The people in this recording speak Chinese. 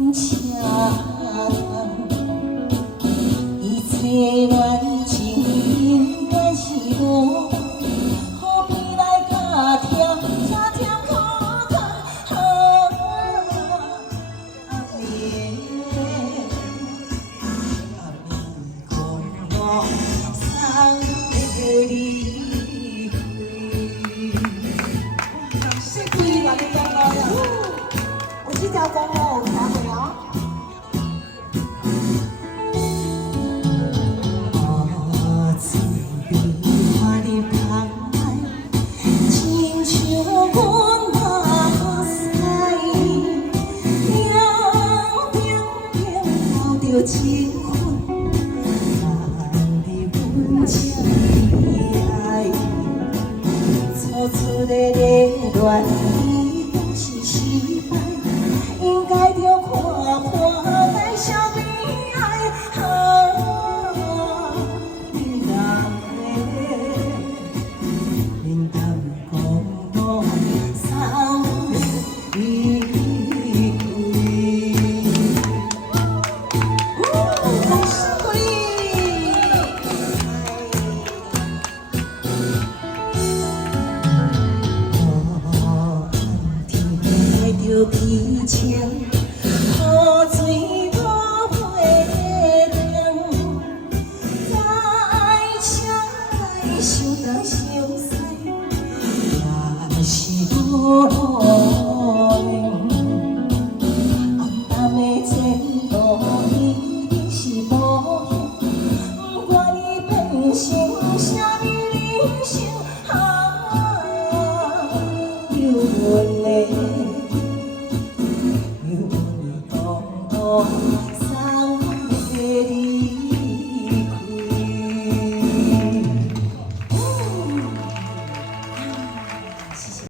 温情，一切恋情应该是无，何必来加添加添苦痛？是可以把你讲到呀。我去加工哦，下回啊。我只为看你芳爱，亲像阮目屎，了平平流着情魂，难你阮情爱，初出的热恋已经是失败，应该着看看来消悲哀。你人免甘讲我伤离归。恭喜鼓励！天爱着悲情，雨水无回凉。再请来想东想西，也是无路。暗淡的前路一定是无限，不管你变成啥物人生，有阮的，有阮的